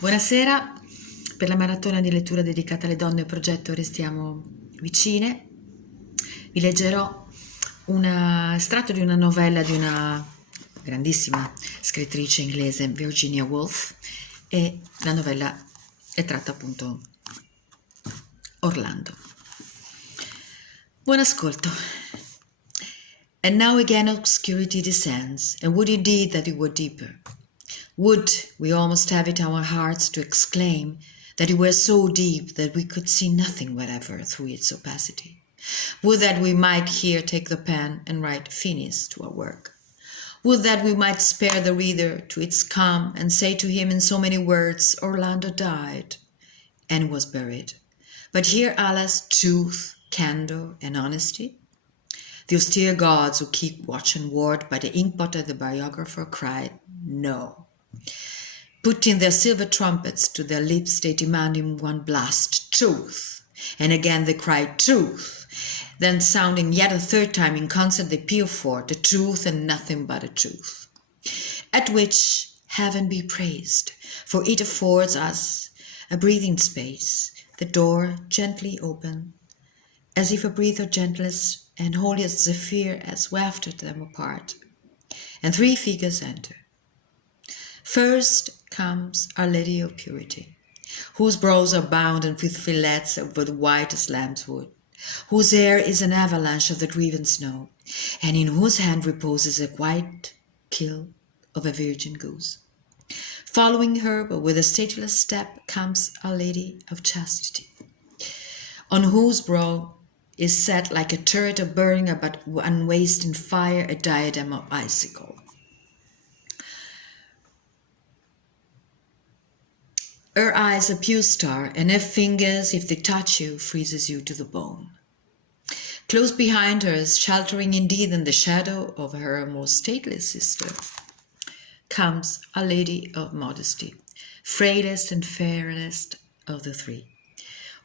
Buonasera, per la maratona di lettura dedicata alle donne progetto Restiamovicine vi leggerò un estratto di una novella di una grandissima scrittrice inglese, Virginia Woolf, e la novella è tratta appunto Orlando. Buon ascolto. And now again obscurity descends, and would indeed that it were deeper. Would we almost have it our hearts to exclaim that it were so deep that we could see nothing whatever through its opacity? Would that we might here take the pen and write finis to our work? Would that we might spare the reader to its calm and say to him in so many words, Orlando died and was buried. But here, alas, truth, candor, and honesty? The austere gods who keep watch and ward by the inkpot of the biographer cried, no. Putting their silver trumpets to their lips, they demand in one blast, truth. And again they cried, truth. Then sounding yet a third time in concert, they peal forth the truth and nothing but the truth. At which heaven be praised, for it affords us a breathing space, the door gently open, as if a breath of gentlest and holiest zephyr has wafted them apart, and three figures enter. First comes Our Lady of Purity, whose brows are bound with fillets of the white as lamb's wood, whose hair is an avalanche of the driven snow, and in whose hand reposes a white kill of a virgin goose. Following her, but with a stateless step, comes Our Lady of Chastity, on whose brow is set like a turret of burning but unwasting fire a diadem of icicle. Her eyes a pure star, and her fingers, if they touch you, freezes you to the bone. Close behind her, sheltering indeed in the shadow of her more stately sister, comes Our Lady of Modesty, frailest and fairest of the three,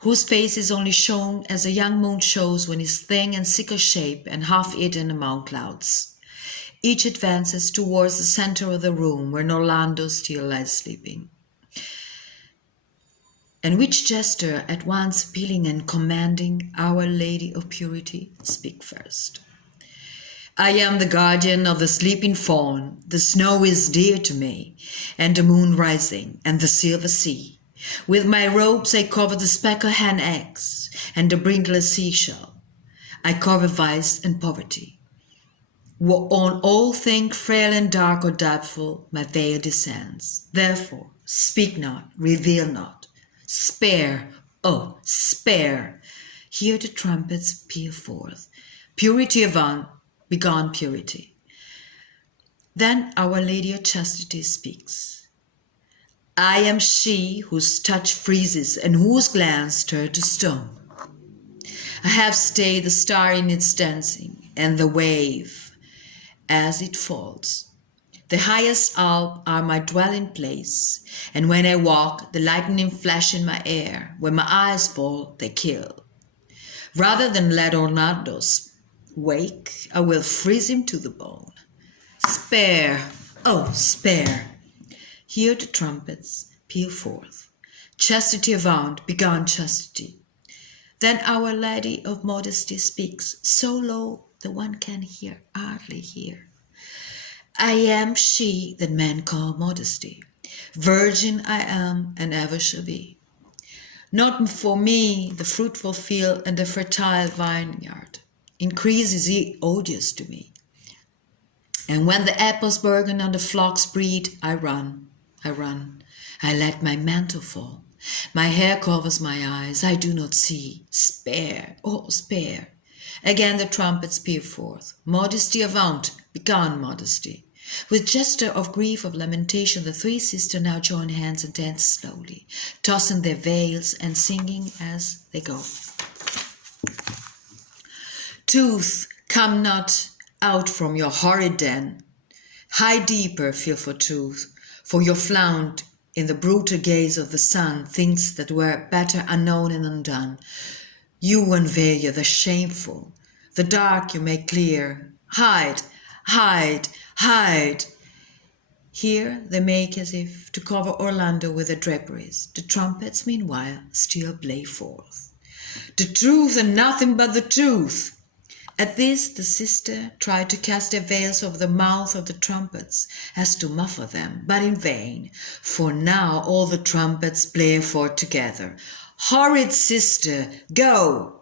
whose face is only shown as a young moon shows when is thin and sickle shape and half hidden among clouds. Each advances towards the center of the room where Orlando still lies sleeping. And which gesture, at once appealing and commanding, Our Lady of Purity, speak first. I am the guardian of the sleeping fawn, the snow is dear to me, and the moon rising, and the silver sea. With my robes I cover the speckled hen eggs, and the brinkless seashell. I cover vice and poverty. On all things frail and dark or doubtful, my veil descends. Therefore, speak not, reveal not. Spare, oh, spare. Hear the trumpets peal forth. Purity avant, begone purity. Then Our Lady of Chastity speaks. I am she whose touch freezes and whose glance turns to stone. I have stayed the star in its dancing and the wave as it falls. The highest Alp are my dwelling place, and when I walk, the lightning flash in my hair. When my eyes fall, they kill. Rather than let Orlando wake, I will freeze him to the bone. Spare, oh, spare. Hear the trumpets peal forth. Chastity avant, begone chastity. Then Our Lady of Modesty speaks, so low that one can hardly hear. I am she that men call modesty. Virgin I am and ever shall be. Not for me the fruitful field and the fertile vineyard. Increase is odious to me. And when the apples burden and the flocks breed, I run. I let my mantle fall. My hair covers my eyes. I do not see. Spare, oh, spare. Again the trumpets peal forth. Modesty avant, begone modesty. With gesture of grief, of lamentation, the three sisters now join hands and dance slowly, tossing their veils and singing as they go. Truth, come not out from your horrid den. Hide deeper, fearful truth, for your flaunt in the brutal gaze of the sun things that were better unknown and undone. You unveil the shameful, the dark you make clear. Hide, hide, hide. Here they make as if to cover Orlando with their draperies. The trumpets, meanwhile, still play forth. The truth and nothing but the truth. At this the sister tried to cast their veils over the mouth of the trumpets, as to muffle them, but in vain, for now all the trumpets blare forth together. Horrid sister, go!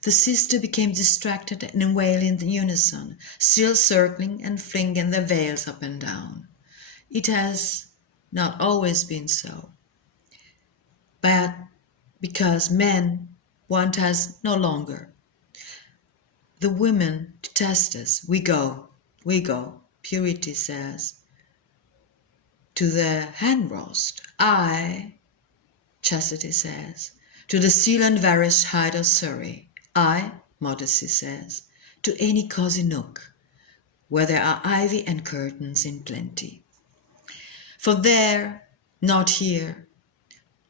The sister became distracted and wailing in unison, still circling and flinging their veils up and down. It has not always been so, but because men want us no longer. The women detest us. We go, Purity says, to the hen roast. I, Chastity says, to the seal and varnish hide of Surrey. I, Modesty says, to any cosy nook, where there are ivy and curtains in plenty. For there, not here,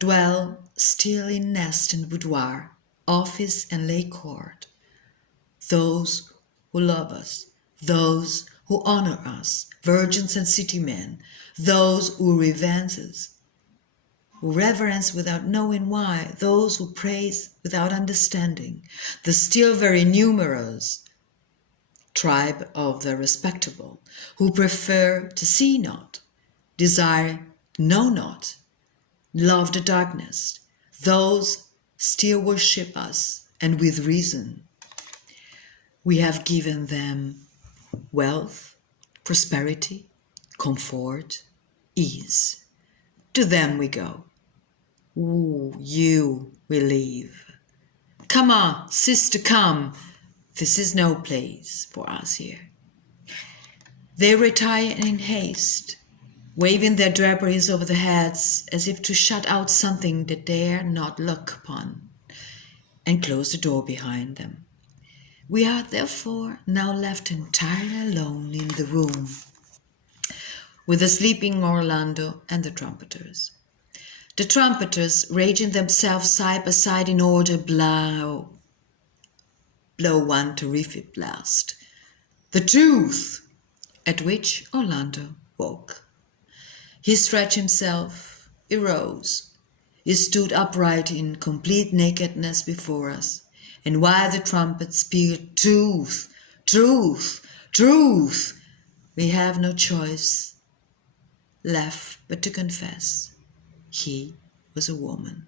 dwell still in nest and boudoir, office and lay court, those who love us, those who honor us, virgins and city men, those who revenge us, who reverence without knowing why, those who praise without understanding, the still very numerous tribe of the respectable, who prefer to see not, desire know not, love the darkness, those still worship us, and with reason. We have given them wealth, prosperity, comfort, ease. To them we go. Ooh, you we leave. Come on, sister, come. This is no place for us here. They retire in haste, waving their draperies over their heads as if to shut out something they dare not look upon, and close the door behind them. We are therefore now left entirely alone in the room, with the sleeping Orlando and the trumpeters. The trumpeters, ranging themselves side by side in order, blow one terrific blast. The truth! At which Orlando woke. He stretched himself, he rose, he stood upright in complete nakedness before us, and while the trumpets pealed truth, truth, truth, we have no choice left but to confess he was a woman.